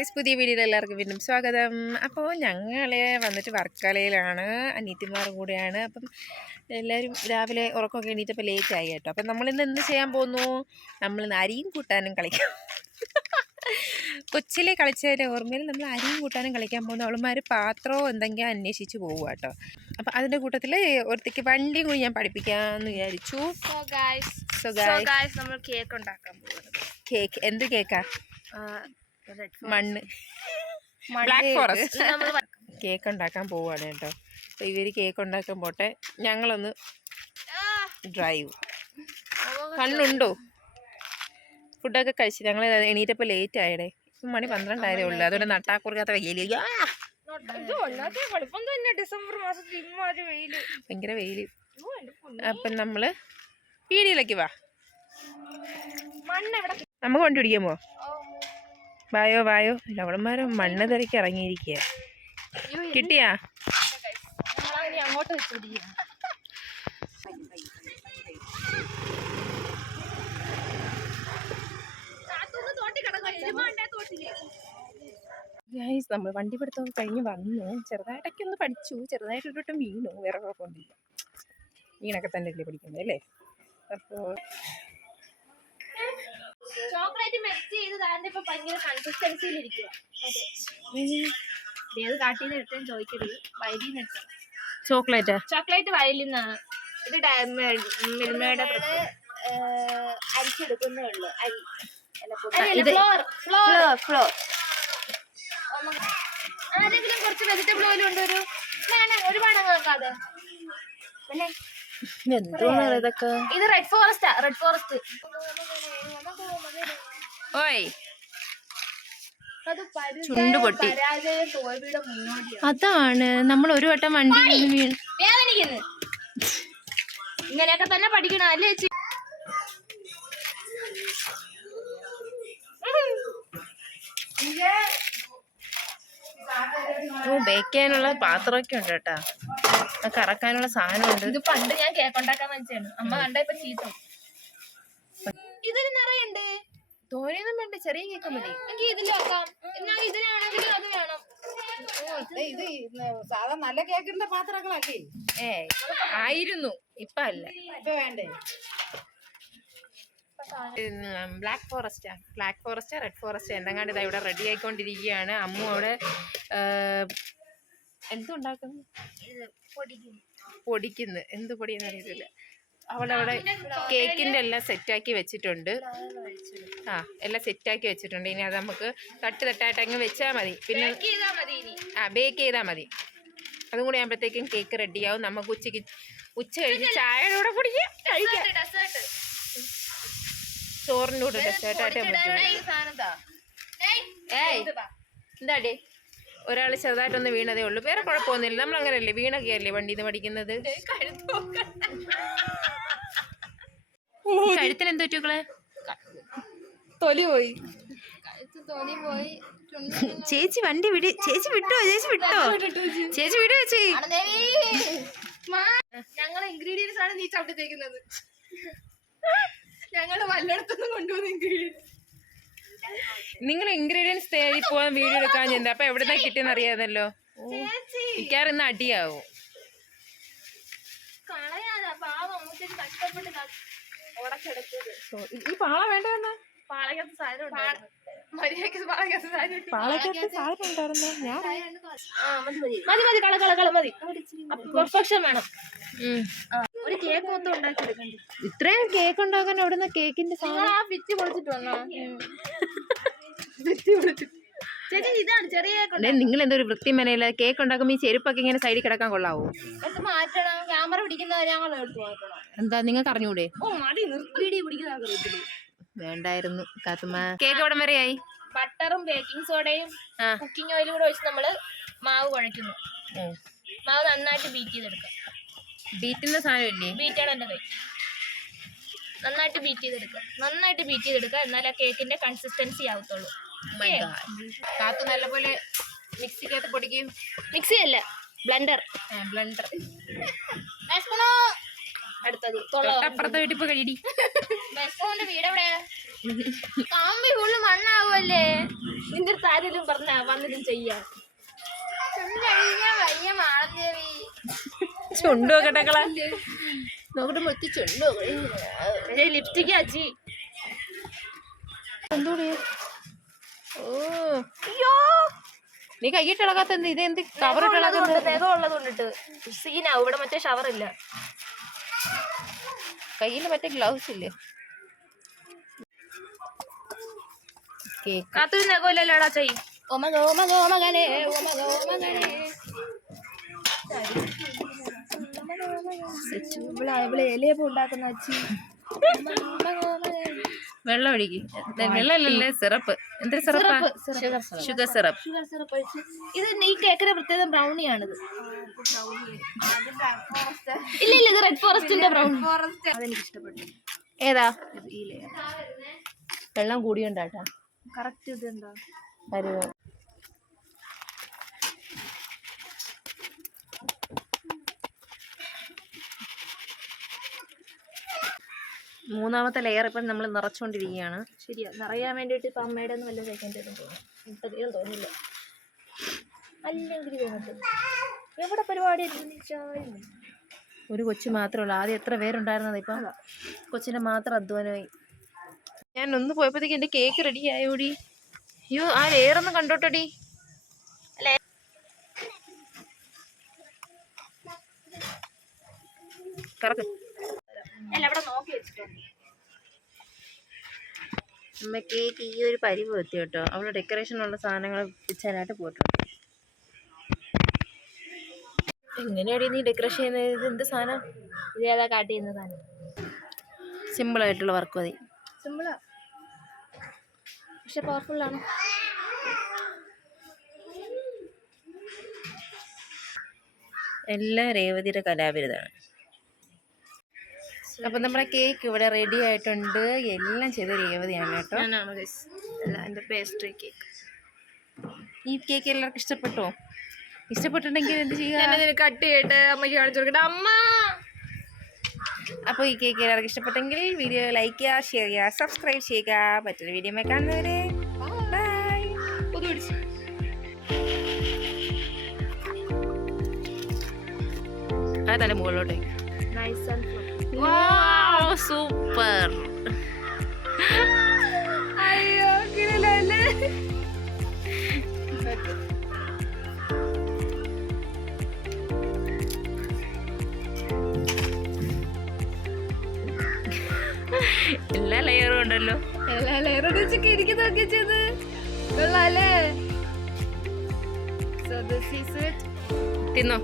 Guys പുതിയ വീഡിയോയിൽ എല്ലാവർക്കും വീണ്ടും സ്വാഗതം. അപ്പോൾ ഞങ്ങൾ വന്നിട്ട് വർക്കലയിലാണ്. അനീത്തിമാർ കൂടെയാണ്. അപ്പം എല്ലാവരും രാവിലെ ഉറക്കമൊക്കെ എണീറ്റപ്പോൾ ലേറ്റ് ആയി കേട്ടോ. അപ്പം നമ്മളിന്ന് എന്ത് ചെയ്യാൻ പോകുന്നു നമ്മളിന്ന് അരിയും കൂട്ടാനും കളിക്കാം. കൊച്ചിലെ കളിച്ചതിന്റെ ഓർമ്മയിൽ നമ്മൾ അരിയും കൂട്ടാനും കളിക്കാൻ പോകുന്നു അവളുമാർ പാത്രമോ എന്തെങ്കിലും അന്വേഷിച്ച് പോകുക കേട്ടോ. അപ്പം അതിന്റെ കൂട്ടത്തിൽ ഒരുത്തേക്ക് വണ്ടിയും കൂടി ഞാൻ പഠിപ്പിക്കാമെന്ന് വിചാരിച്ചു. നമ്മൾ കേക്ക് ഉണ്ടാക്കാൻ പോകുന്നത് കേക്ക് എന്ത് കേക്കാ മണ്ണ്. Black forest cake. ഉണ്ടാക്കാൻ പോവാണ് കേട്ടോ. അപ്പോൾ ഇവർ കേക്ക് ഉണ്ടാക്കാൻ പോട്ടെ. ഞങ്ങളൊന്ന് ഡ്രൈവ് കണ്ണുണ്ടോ? ഫുഡൊക്കെ കഴിച്ച് ഞങ്ങൾ എണീറ്റപ്പോൾ ലേറ്റ് ആയടേ. ഇപ്പം മണി പന്ത്രണ്ടായതേ ഉള്ളൂ. അതുകൊണ്ട് നട്ടാക്കുറക്കാത്ത തന്നെ ഡിസംബർ മാസത്തിൽ വെയിൽ. ഭയങ്കര എന്റെ അപ്പം നമ്മൾ പീടിയിലേക്ക് വാ. നമുക്ക് വണ്ടി പിടിക്കാൻ വായോ വായോ. ലവളന്മാരെ മണ്ണ് തിരക്കി ഇറങ്ങിയിരിക്കുക കിട്ടിയാ? ഗൈസ് നമ്മൾ വണ്ടി പിടുത്തം കഴിഞ്ഞ് വന്നു. ചെറുതായിട്ടൊക്കെ ഒന്ന് പഠിച്ചു. ചെറുതായിട്ട് ഒരു വട്ടം വീണു. വേറെ കുഴപ്പമൊന്നുമില്ല. വീണൊക്കെ തന്നെ അല്ലേ പഠിക്കുന്നത് അല്ലേ? അപ്പോൾ ചോക്ലേറ്റ് മെൽറ്റ് ചെയ്ത് താന്റെ ഇപ്പൊ ഭയങ്കര കൺസിസ്റ്റൻസിയിൽ ഇരിക്കുക ഏത് കാട്ടിന്ന് എടുത്താൻ ചോദിക്കരുത്. വയലിൽ നിന്ന് എടുത്തത്. ചോക്ലേറ്റ് ചോക്ലേറ്റ് വയലിൽ നിന്നാണ് ഇത് മിൽമയുടെ അരിച്ചെടുക്കുന്നേ ഉള്ളൂ. അരി. ആരെങ്കിലും കുറച്ച് വെജിറ്റബിൾ ഓയിൽ കൊണ്ടൊരു വേണം ഒരുപാട് അങ്ങ് വെക്കാതെ. എന്തുവാണ് ഇത് റെഡ് ഫോറസ്റ്റാ റെഡ് ഫോറസ്റ്റ് ഓയ്. അത് പരി- ചുണ്ട് പൊട്ടി. അതാണ്. നമ്മൾ ഒരു വട്ടം വണ്ടി വീണ്. ഇങ്ങനെയൊക്കെ തന്നെ പഠിക്കണം അല്ലേ ചേച്ചി? ഓ ബേക്ക് ചെയ്യാനുള്ള പാത്രമൊക്കെ ഉണ്ട് കേട്ടാ. കറക്കാനുള്ള സാധനം ഉണ്ട് ഇത് പണ്ട് ഞാൻ കേക്ക് ഉണ്ടാക്കാൻ വെച്ചാണ് അമ്മ കണ്ട ഇപ്പൊ ചീത്ത. ഇതിന് നിറയുണ്ട് തോനെയൊന്നും വേണ്ട ചെറിയ കേക്ക് മതി. എനിക്ക് ഇതിലാക്കാം എന്നാ ഇതിനാണെങ്കിലും അത് വേണം. ഇത് സാധാ നല്ല കേക്കിന്റെ പാത്രങ്ങളല്ലേ? ഏ ആയിരുന്നു. ഇപ്പൊ അല്ല. ഇപ്പൊ വേണ്ടേ? ബ്ലാക്ക് ഫോറസ്റ്റാ ബ്ലാക്ക് ഫോറസ്റ്റ് റെഡ് ഫോറസ്റ്റ് എന്തെങ്കിലും ഇതാ ഇവിടെ റെഡി ആയിക്കൊണ്ടിരിക്കുകയാണ്. അമ്മ അവിടെ എന്തുണ്ടാക്കുന്നു? പൊടിക്കുന്നു. എന്ത് പൊടിയെന്ന് അറിയത്തില്ല. അവളവിടെ കേക്കിന്റെ എല്ലാം സെറ്റാക്കി വെച്ചിട്ടുണ്ട്. ആ എല്ലാം സെറ്റാക്കി വെച്ചിട്ടുണ്ട്. ഇനി അത് നമുക്ക് തട്ട് തട്ടായിട്ട് അങ്ങ് വെച്ചാൽ മതി. പിന്നെ ആ ബേക്ക് ചെയ്താൽ മതി. അതും കൂടി ആകുമ്പോഴത്തേക്കും കേക്ക് റെഡിയാവും നമുക്ക് ഉച്ചയ്ക്ക് ഉച്ച കഴിഞ്ഞ് ചായയുടെ കൂടെ കുടിക്കാം. കഴിക്കാം. ചോറിന്റെ കൂടെ ഡെസേർട്ടായിട്ട് ഏയ് എന്താടി? ഒരാൾ ചെറുതായിട്ടൊന്ന് വീണതേ ഉള്ളൂ. വേറെ കുഴപ്പമൊന്നുമില്ല. നമ്മൾ അങ്ങനെയല്ലേ? വീണൊക്കെയല്ലേ വണ്ടിയിൽ നിന്ന് പഠിക്കുന്നത് കഴുത്തിൽ എന്ത് പറ്റൂക്കളെ തൊലി പോയി. ചേച്ചി വണ്ടി വിടി ചേച്ചി വിട്ടോ? ചേച്ചി വിട്ടോ? ചേച്ചി വിടോ ചേച്ചി? ഞങ്ങൾ ഇൻഗ്രീഡിയൻസ് ആണ് നീ ചവിട്ടി തേക്കുന്നത്. ഞങ്ങൾ വല്ലയിടത്തുനിന്ന് കൊണ്ടുവന്ന ഇൻഗ്രീഡിയൻസ് നിങ്ങൾ ഇൻഗ്രീഡിയൻസ് തേടി പോകാൻ വീഡിയോ എടുക്കാൻ ചെന്താ അപ്പൊ എവിടുന്നാ കിട്ടിയെന്ന് അറിയാതല്ലോ മിക്കവാറും ഇന്ന് അടിയാവും. ഈ പാള വേണ്ടെന്നാ മതി മതി. കള കള കള മതി. പെർഫെക്ഷൻ വേണം. ഒരു കേക്ക് മൊത്തം ഉണ്ടാക്കി എടുക്കണ്ടേ ഇത്രയും കേക്ക് ഉണ്ടാക്കാൻ അവിടുന്ന് കേക്കിന്റെ നിങ്ങൾ ആ പൊളിച്ചിട്ട് വന്നോ? ചേച്ചി ഇതാണ് ചെറിയ കേക്ക് നിങ്ങൾ എന്തോ ഒരു വൃത്തി മനയില്ല കേക്ക് ഉണ്ടാക്കുമ്പോൾ ഈ ചെരുപ്പൊക്കെ ഇങ്ങനെ സൈഡിൽ കിടക്കാൻ കൊള്ളാവോ? എടുത്ത് മാറ്റണം. ക്യാമറ ഞങ്ങൾ എടുത്ത് മാറ്റണം. എന്താ നിങ്ങൾക്ക് അറിഞ്ഞൂടെ? ഓ മതി നിർത്തിയിടി പിടിക്കുന്ന ആഗ്രഹത്തിൽ വേണ്ടായിരുന്നു കാത്തുമ്മ. കേക്ക് എവിടം വരെയായി? ബട്ടറും ബേക്കിംഗ് സോഡയും കുക്കിംഗ് ഓയിലും കൂടെ ഒഴിച്ച് നമ്മൾ മാവ് കുഴയ്ക്കുന്നു. മാവ് നന്നായിട്ട് ബീറ്റ് ചെയ്തെടുക്കാം. ബീറ്റുന്ന സാധനമില്ലേ ബീറ്റാണ് എന്റെ കൈ നന്നായിട്ട് ബീറ്റ് ചെയ്തെടുക്കുക നന്നായിട്ട് ബീറ്റ് ചെയ്തെടുക്കുക എന്നാൽ ആ കേക്കിന്റെ കൺസിസ്റ്റൻസി ആവത്തുള്ളൂ. കാത്തു നല്ലപോലെ മിക്സിക്കകത്ത് പൊടിക്കും മിക്സി അല്ല ബ്ലെൻഡർ ബ്ലണ്ടർ അടുത്തത് തൊള്ള അപ്പുറത്തെ വീട്ടിൽ പോയി കഴിയടി. വീട് എവിടെ? കാമ്പി ഫുള്ള് മണ്ണാവുമല്ലേ? നിന്റെ അടുത്ത് ആരെങ്കിലും പറഞ്ഞ വന്നിട്ടും ചെയ്യാം. വയ്യ മാളദേവി ചുണ്ടു നോക്കട്ടെക്കളെ നോക്കട്ടെ മുത്തി ചുണ്ടോ ലിപ്സ്റ്റിക് അച്ചി. എന്തോടി? ഓ. അയ്യോ. നീ കൈയിട്ട് ഇളകാത്ത എന്ത്? ഇതെന്ത് കവർ ഇട്ട് ഇളകുന്നത്? നഖം ഉള്ളത് കൊണ്ടിട്ട് സീനാവും ഇവിടെ മറ്റേ ഷവർ ഇല്ല. കയ്യിൽ മറ്റേ ഗ്ലൗസ് ഇല്ലേ? കേക്ക്. കാത്തൊരു നഖമില്ലല്ലോടാ ചെയ് ഓമക ഗോമ ഓമക ഓമകനെ ഇവിടെ ഇവിടെ ഇലയപ്പം ഉണ്ടാക്കുന്ന വെള്ളം ഒഴിക്ക്. വെള്ളമല്ലല്ലേ? സിറപ്പ്. എന്തൊരു സിറപ്പ്? Sugar syrup. ഇത് ഈ കേക്കിന്റെ പ്രത്യേകത ബ്രൗണിയാണിത്. ഇല്ല ഇല്ല ഇത് റെഡ് ഫോറസ്റ്റിന്റെ ബ്രൗണി അതെനിക്ക് ഇഷ്ടപ്പെട്ടു ഏതാ? വെള്ളം കൂടിയുണ്ടാട്ടാ. കറക്റ്റ് ഇത് എന്താ മൂന്നാമത്തെ ലെയർ ഇപ്പം നമ്മൾ നിറച്ചുകൊണ്ടിരിക്കുകയാണ് ശരിയാ. നിറയാൻ വേണ്ടിയിട്ട് ഇപ്പം അമ്മയുടെ ഒന്നും വല്ല കഴിക്കാൻ തരും തോന്നുന്നു. തോന്നില്ല അല്ലെങ്കിൽ തോന്നട്ടെ എവിടെ പരിപാടി ഒരു കൊച്ചു മാത്രമേ ഉള്ളൂ. ആദ്യം എത്ര പേരുണ്ടായിരുന്നത് ഇപ്പം? കൊച്ചിന്റെ മാത്രം അധ്വാനമായി. ഞാൻ ഒന്ന് പോയപ്പോഴത്തേക്ക് എന്റെ കേക്ക് റെഡി ആയോടി. അയ്യോ ആ ലെയറൊന്നും കണ്ടോട്ടടി. കറക്ക്. അല്ല അവിടെ നോക്കി വെച്ചിട്ടുണ്ട്. ഈ ഒരു പരി എത്തി കേട്ടോ. അവൾ ഡെക്കറേഷനുള്ള സാധനങ്ങൾ പിച്ചാനായിട്ട് പോയിട്ടുണ്ട്. എങ്ങനെയാണ് നീ ഡെക്കറേഷൻ ചെയ്യുന്നത്? ഇത് എന്ത് സാധനം? ഇത് ഏതാ കാട്ടി ചെയ്യുന്ന സാധനം? സിമ്പിൾ ആയിട്ടുള്ള വർക്ക് മതി. സിമ്പിളാ പക്ഷെ പവർഫുൾ ആണ്. എല്ലാം രേവതിയുടെ കലാവിരുതാണ്. അപ്പം നമ്മുടെ കേക്ക് ഇവിടെ റെഡി ആയിട്ടുണ്ട്. എല്ലാം ചെയ്ത രേവതിയാണ് കേട്ടോ. എന്റെ പേസ്ട്രി കേക്ക് ഈ കേക്ക് എല്ലാവർക്കും ഇഷ്ടപ്പെട്ടോ? ഇഷ്ടപ്പെട്ടിട്ടുണ്ടെങ്കിൽ എന്ത് ചെയ്യുക? ഞാൻ കട്ട് ചെയ്തിട്ട് അമ്മയ്ക്ക് കാണിച്ചു കൊടുക്കട്ടെ. അമ്മ! അപ്പോൾ ഈ കേക്ക് എല്ലാവർക്കും ഇഷ്ടപ്പെട്ടെങ്കിൽ വീഡിയോ ലൈക്ക് ചെയ്യുക ഷെയർ ചെയ്യുക സബ്സ്ക്രൈബ് ചെയ്യുക. മറ്റൊരു വീഡിയോ കാണുന്നവരെ. ബൈ പുതു ആ നൈസ് ആൻഡ് സൂപ്പർ അയ്യോ lele. എല്ലാ ലെയറും ഉണ്ടല്ലോ. എല്ലാ ലെയറും എനിക്ക് നോക്കിച്ചത് കൊള്ളാല്ലേ സോ ദിസ് ഈസ് ഇറ്റ് തിന്നോ?